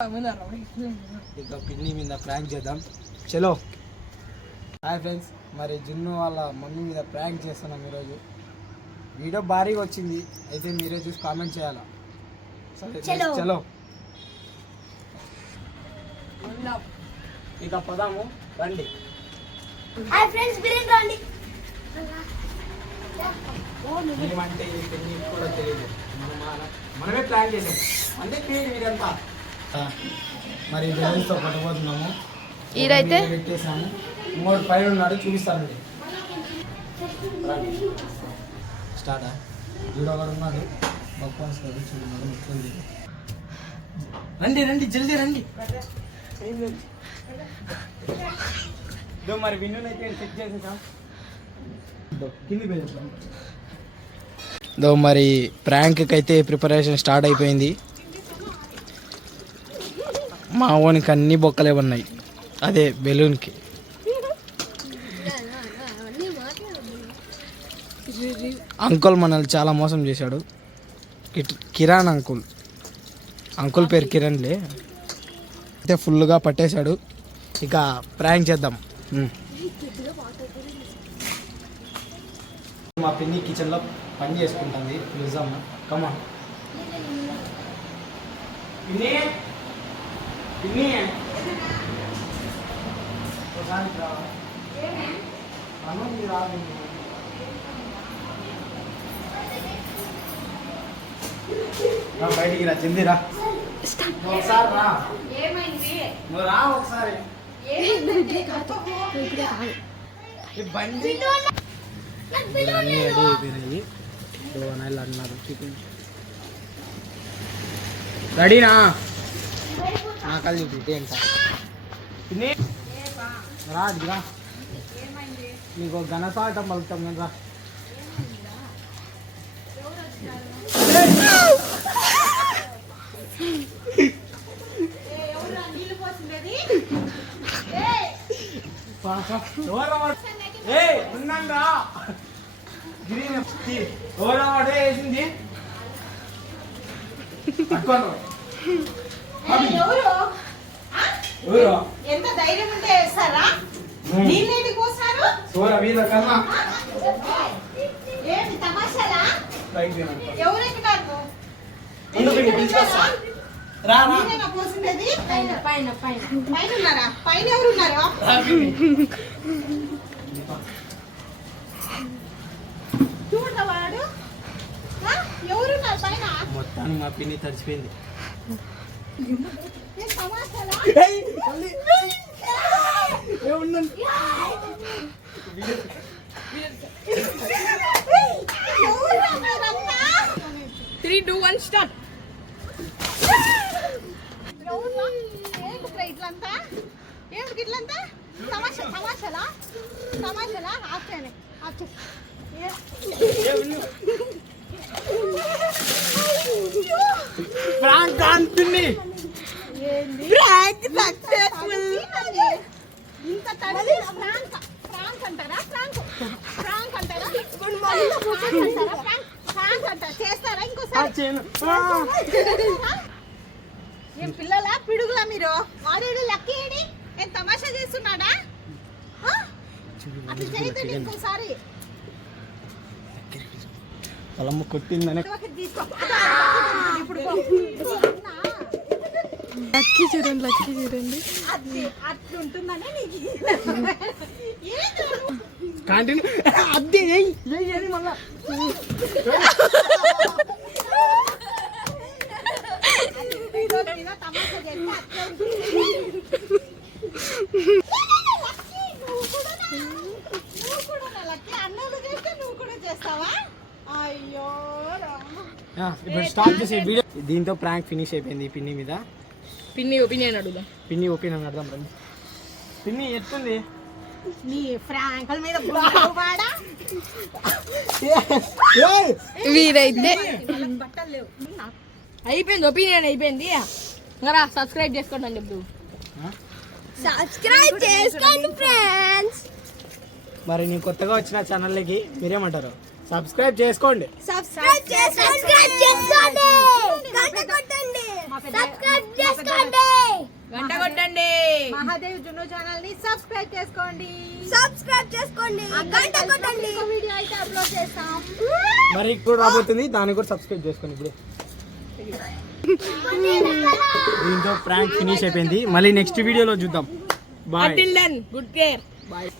ఇక పిన్ని మీద ప్రాంక్ చేద్దాం. చలో. హాయ్ ఫ్రెండ్స్, మరి జున్ను వాళ్ళ మమ్మీ మీద ప్రాంక్ చేస్తున్నాం ఈరోజు. వీడియో భారీగా వచ్చింది, అయితే మీరే చూసి కామెంట్ చేయాలా. చలో ఇక పదాము, రండి. ఏమంటే పెళ్లి కూడా తెలియదు, మనమే ప్లాన్ చేసాం. అంటే మీరంతా మరి బెలూన్స్తో పట్టబోతున్నాము. ఈడైతే పెట్టేసాము. ఇంకోటి పైన ఉన్నాడు, చూపిస్తాను. స్టార్టా వీడు ఒకడు ఉన్నాడు, బొప్పాస్ చూడున్నాడు. ముఖ్యంది రండి రండి, జల్దీ రండి. మరి విన్నునైతే సెట్ చేసేసాం. మరి ప్రాంక్కి అయితే ప్రిపరేషన్ స్టార్ట్ అయిపోయింది. మా ఓనికి అన్ని బొక్కలే ఉన్నాయి, అదే బెలూన్కి. అంకుల్ మనల్ని చాలా మోసం చేశాడు. కిరణ్ అంకుల్ పేరు కిరణ్లే. అయితే ఫుల్గా పట్టేశాడు. ఇక ప్రాంక్ చేద్దాం. మా పిన్ని కిచెన్లో పని చేసుకుంటుంది. నిజం కమా పిన్ని పిన్ని బయటికి రా, జల్దీ రా. ఒకసారి రా, నువ్వు రా ఒకసారి. బండి అన్నీ రెడీ అయిపోయినాయి. డోనాయిలు అన్నారు. రెడీనా? నాకల్ చూపి ఎంత రా. అదిగా నీకు ఘనపాఠం పలుకుతాం నేను. రా ఉన్నాంగా వేసింది. ఎంత ధైర్యం ఉంటే వేస్తారా? నీళ్ళేటి పోసారు ఏంటి తమాషాలా? ఎవరు ఎక్కుతారు? పోసిండేది పైన ఉన్నారా? పైన ఎవరు ఉన్నారు? చూడవాడు ఎవరున్నారు పైన? మొత్తానికి మా పిన్ని తడిచిపోయింది. Three, 2, 1, start. ఇట్లంతా ఏమిటి? ఇట్లంతా తమాషాలా ఆప్షనే ప్రాంక్ అంటుంది. ఇంత తడి ప్రాంక్ అంటారా? ప్రాంక్ అంటారా? ప్రాంక్ అంటారా? చేస్తారా ఇంకోసారి? ఏం పిల్లలా పిడుగులా మీరు? వాడేడు లక్కీ ఏడి? ఏం తమాషా చేస్తున్నాడా? అట్లా చేయదండి ఇంకోసారి. పొలమ్మ కొట్టిందని లక్కీ చూడండి. అట్లుంటుందని కంటిన్యూ అద్దె మళ్ళా. ఇప్పుడు స్టార్ట్ చేసే వీడియో. దీంతో ప్రాంక్ ఫినిష్ అయిపోయింది. పిన్ని మీద పిన్ని ఒపీనియన్ అడుగుదాం. రండి. పిన్ని ఎత్తుంది నీ ఫ్రాంకల్ మీద వీరైతే బట్టలు లేవు. అయిపోయింది, ఒపీనియన్ అయిపోయింది. ఇంకా సబ్స్క్రైబ్ చేసుకోండి అని చెప్పు. సబ్స్క్రైబ్ చేసుకోండి ఫ్రెండ్స్. మరి నేను కొత్తగా వచ్చిన ఛానల్కి మీరేమంటారు? సబ్స్క్రైబ్ చేసుకోండి. సబ్స్క్రైబ్ చేసుకోండి. మహాదేవ్ జున్ను ఛానల్ ని సబ్స్క్రైబ్ చేసుకోండి గంట కొట్టండి. ఇంకో వీడియో అయితే అప్లోడ్ చేస్తాం. మరి కూడా రాబోతుంది, దాన్ని కూడా సబ్స్క్రైబ్ చేసుకోండి ఇప్పుడు. దీంతో ప్రాంక్ ఫినిష్ అయిపోయింది. మళ్ళీ నెక్స్ట్ వీడియోలో చూద్దాం. Bye. Until then, good care. Bye.